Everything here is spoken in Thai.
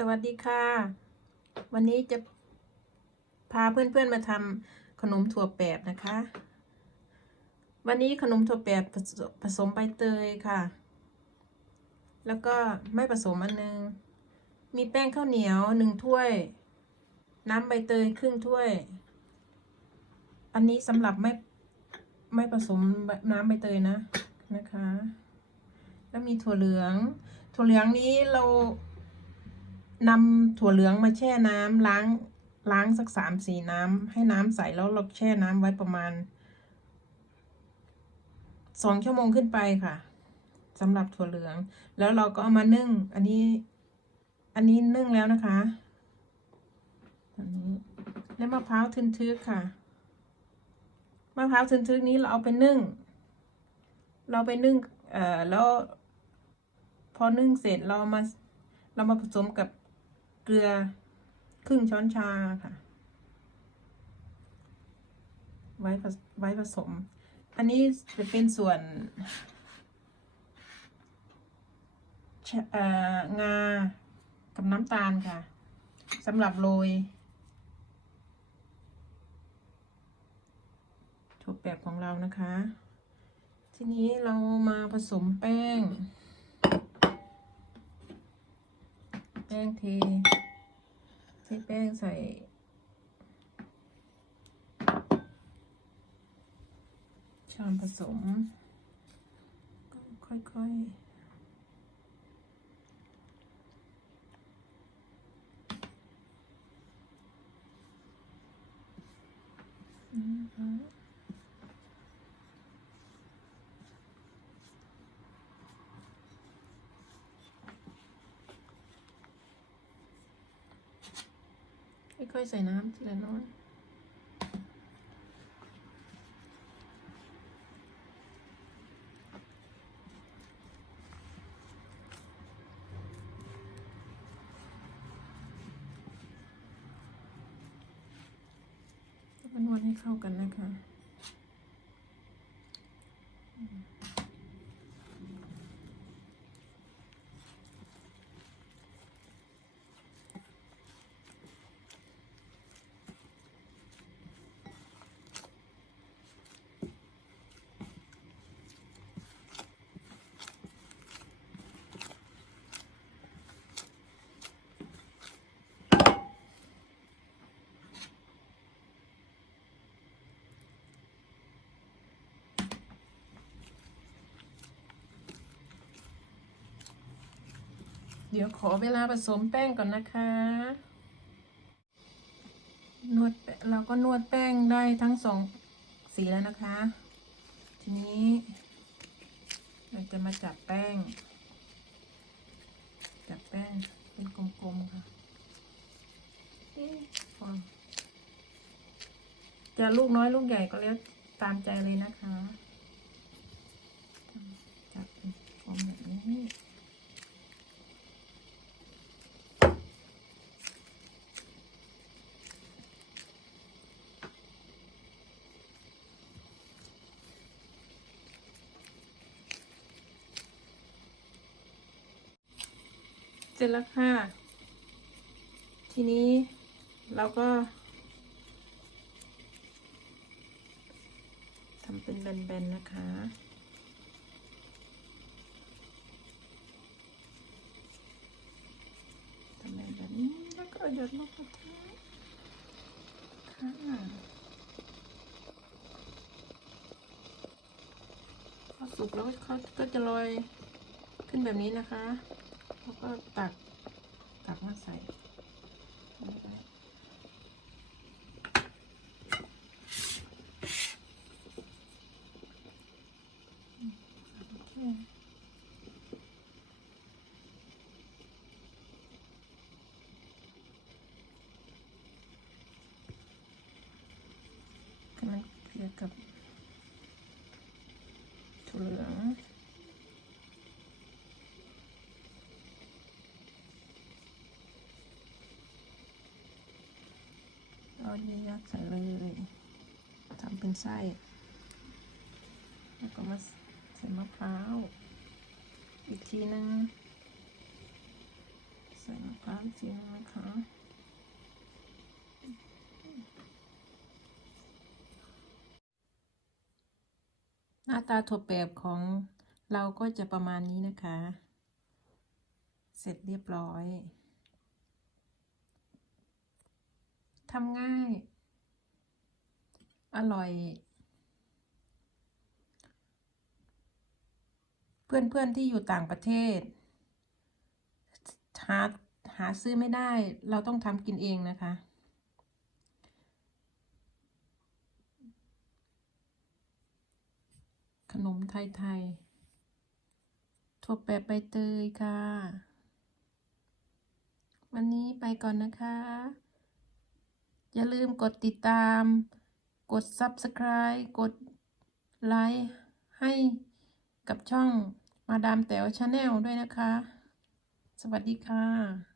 สวัสดีค่ะ วันนี้จะพาเพื่อนๆมาทำขนมถั่วแปบนะคะ วันนี้ขนมถั่วแปบผสผสมใบเตยค่ะ แล้วก็ไม่ผสมอันนึง มีแป้งข้าวเหนียวหนึ่งถ้วย น้ำใบเตยครึ่งถ้วย อันนี้สำหรับไม่ไม่ผสมน้ำใบเตยนะนะคะ แล้วมีถั่วเหลือง ถั่วเหลืองนี้เรา นำถั่วเหลืองมาแช่น้ำล้างล้างสักสามสี่น้ำให้น้ำใสแล้วเราแช่น้ำไว้ประมาณสองชั่วโมงขึ้นไปค่ะสำหรับถั่วเหลือง แล้วเราก็เอามานึ่ง อันนี้ อันนี้นึ่งแล้วนะคะอันนี้แล้วมะพร้าวทึนทึกค่ะมะพร้าวทึนทึกนี้เราเอาไปนึ่ง เราไปนึ่งเอ่อแล้ว พอนึ่งเสร็จเรามาเรามาผสมกับ เกลือครึ่งช้อนชาค่ะ ไว้ผสไว้ผสม อันนี้จะเป็นส่วนงา กับน้ำตาลค่ะสำหรับโรยถั่วแปบของเรานะคะ ทีนี้เรามาผสมแป้ง แป้งเท ช้แป้งใส่ช้อนผสม ก็ค่อยๆนะคะ ค่อยๆใส่น้ำทีละน้อยแล้วก็นวดให้เข้ากันนะคะ เดี๋ยวขอเวลาผสมแป้งก่อนนะคะ นวดแป้งเราก็นวดแป้งได้ทั้งสองสีแล้วนะคะ ทีนี้เราจะมาจับแป้ง จับแป้งเป็นกลมๆค่ะจะลูกน้อยลูกใหญ่ก็แล้วตามใจเลยนะคะ จับเป็นกลมแบบนี้ เสร็จแล้วค่ะ ทีนี้เราก็ทำเป็นแบนๆนะคะทำแบบนี้แล้วก็หยดลงไปค่ะพอสุกแล้วเขาก็จะลอยขึ้นแบบนี้นะคะ แล้วก็ตักตักมาใส่มันเคลียร์กับถั่วเหลือง เอาเยอะๆใส่เลยทำเป็นไส้ แล้วก็มาใส่มะพร้าว อีกทีนึง ใส่มะพร้าวอีกทีนึงนะคะหน้าตาถั่วแปบของเราก็จะประมาณนี้นะคะ เสร็จเรียบร้อย ทำง่าย อร่อย เพื่อนๆที่อยู่ต่างประเทศ หาหาซื้อไม่ได้ เราต้องทำกินเองนะคะ ขนมไทยๆถั่วแปบใบเตยค่ะ วันนี้ไปก่อนนะคะ อย่าลืมกดติดตาม กด Subscribe กดไลค์ให้กับช่องมาดามแต๋วชาแนลด้วยนะคะ สวัสดีค่ะ